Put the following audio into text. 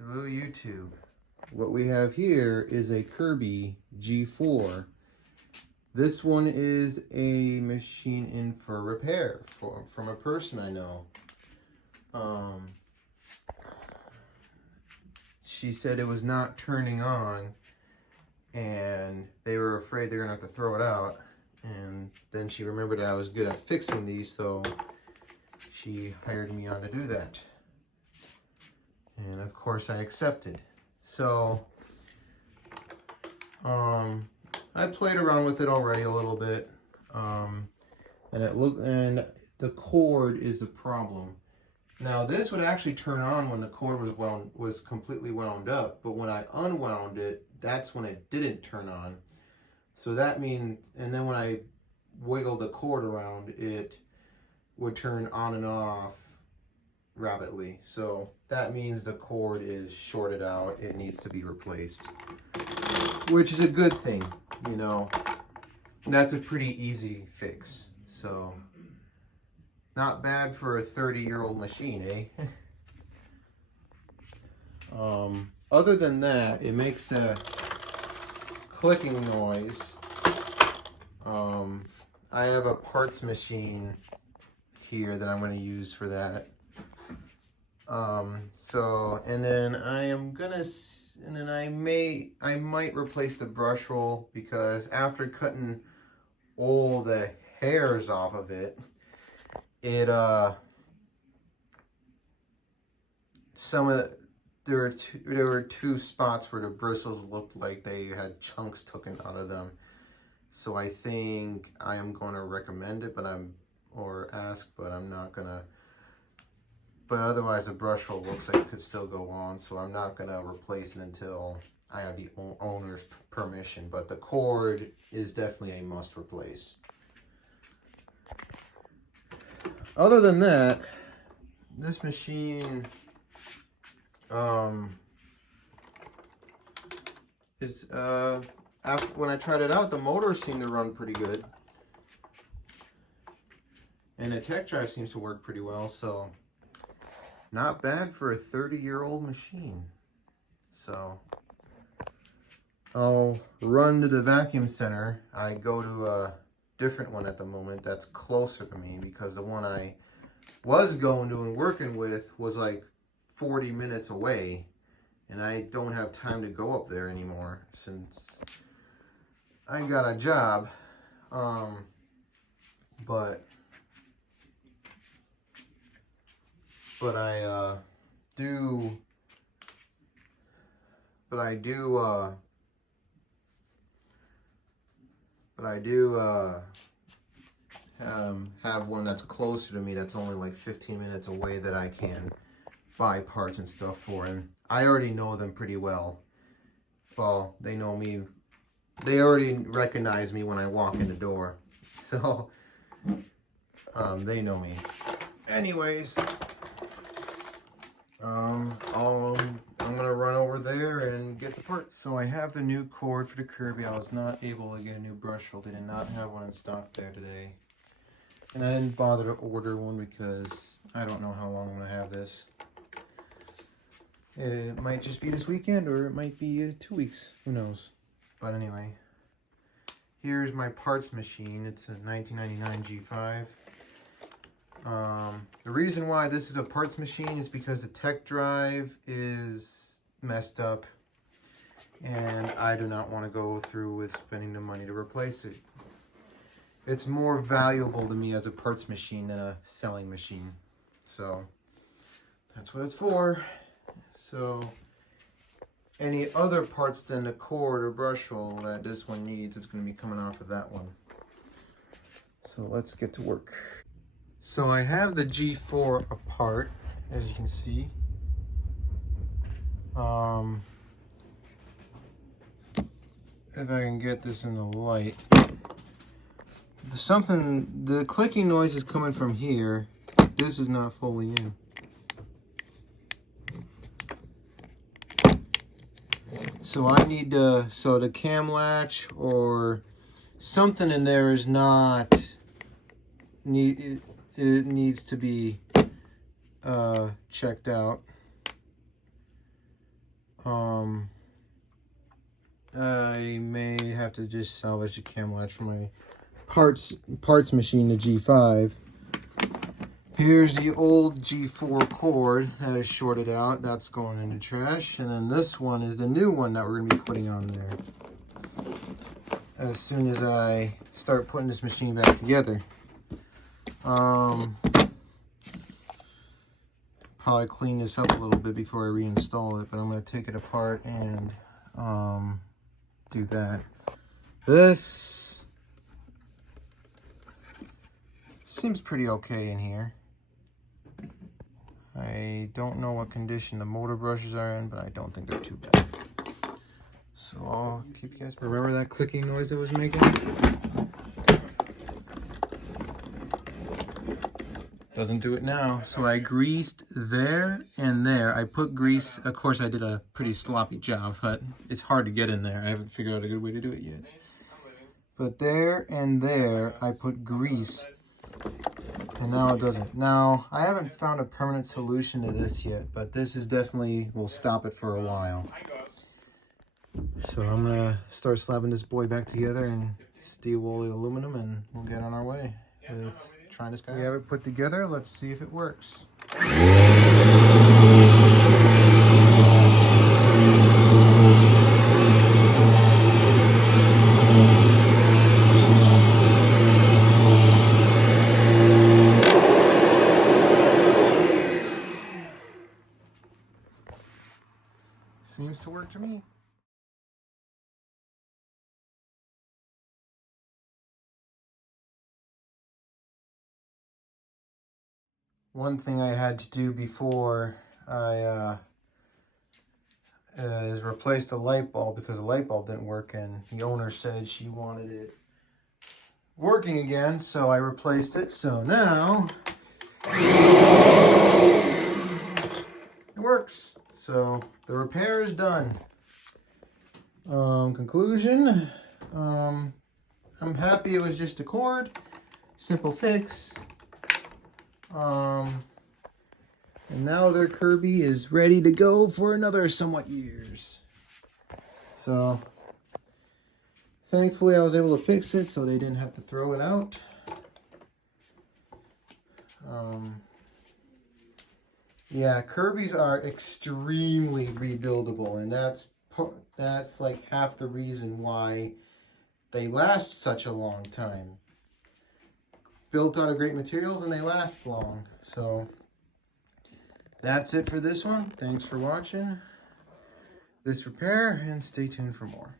Hello YouTube. What we have here is a Kirby G4. This one is a machine in for repair from a person I know. She said it was not turning on and they were afraid they were gonna have to throw it out. And then she remembered that I was good at fixing these, so she hired me on to do that. And of course I accepted. So I played around with it already a little bit, and the cord is a problem. Now this would actually turn on when the cord was completely wound up, but when I unwound it, that's when it didn't turn on. So that means, and then when I wiggled the cord around, it would turn on and off rapidly. So that means the cord is shorted out. It needs to be replaced, which is a good thing, you know. That's a pretty easy fix. So not bad for a 30-year-old machine, eh? Other than that, it makes a clicking noise. I have a parts machine here that I'm going to use for that. I might replace the brush roll, because after cutting all the hairs off of it, there were two spots where the bristles looked like they had chunks taken out of them. So I think I am going to recommend it, but I'm not gonna. But otherwise, the brush roll looks like it could still go on, so I'm not gonna replace it until I have the owner's permission. But the cord is definitely a must replace. Other than that, this machine when I tried it out, the motor seemed to run pretty good, and the tech drive seems to work pretty well. So not bad for a 30-year-old machine. So I'll run to the vacuum center. I go to a different one at the moment that's closer to me, because the one I was going to and working with was like 40 minutes away, and I don't have time to go up there anymore since I got a job. But I do have one that's closer to me, that's only like 15 minutes away, that I can buy parts and stuff for. And I already know them pretty well. Well, they know me. They already recognize me when I walk in the door. So they know me. Anyways, I'm gonna run over there and get the parts. So I have the new cord for the Kirby. I was not able to get a new brush roll. They did not have one in stock there today. And I didn't bother to order one because I don't know how long I'm gonna have this. It might just be this weekend, or it might be 2 weeks. Who knows? But anyway, here's my parts machine. It's a 1999 G5. The reason why this is a parts machine is because the tech drive is messed up, and I do not want to go through with spending the money to replace it. It's more valuable to me as a parts machine than a selling machine. So that's what it's for. So any other parts than the cord or brush roll that this one needs is going to be coming off of that one. So let's get to work. So I have the G4 apart, as you can see. If I can get this in the light. The clicking noise is coming from here. This is not fully in. So I need to, so the cam latch or something in there is not, it needs to be checked out. I may have to just salvage the cam latch from my parts machine, the G5. Here's the old G4 cord that is shorted out. That's going in the trash. And then this one is the new one that we're going to be putting on there as soon as I start putting this machine back together. Probably clean this up a little bit before I reinstall it, but I'm going to take it apart and do that. This seems pretty okay in here. I don't know what condition the motor brushes are in, but I don't think they're too bad. So I'll keep you guys. Remember that clicking noise it was making? Doesn't do it now. So I greased there and there. I put grease. Of course, I did a pretty sloppy job, but it's hard to get in there. I haven't figured out a good way to do it yet. But there and there, I put grease. And now it doesn't. Now, I haven't found a permanent solution to this yet, but this is definitely will stop it for a while. So I'm going to start slapping this boy back together and steel wool the aluminum, and we'll get on our way with trying this guy. We have it put together. Let's see if it works. Seems to work to me. One thing I had to do before I is replace the light bulb, because the light bulb didn't work and the owner said she wanted it working again, so I replaced it. So now it works. So the repair is done. Conclusion, I'm happy it was just a cord, simple fix. And now their Kirby is ready to go for another somewhat years. So thankfully I was able to fix it so they didn't have to throw it out. Yeah, Kirby's are extremely rebuildable, and that's like half the reason why they last such a long time. Built out of great materials and they last long. So that's it for this one. Thanks for watching this repair, and stay tuned for more.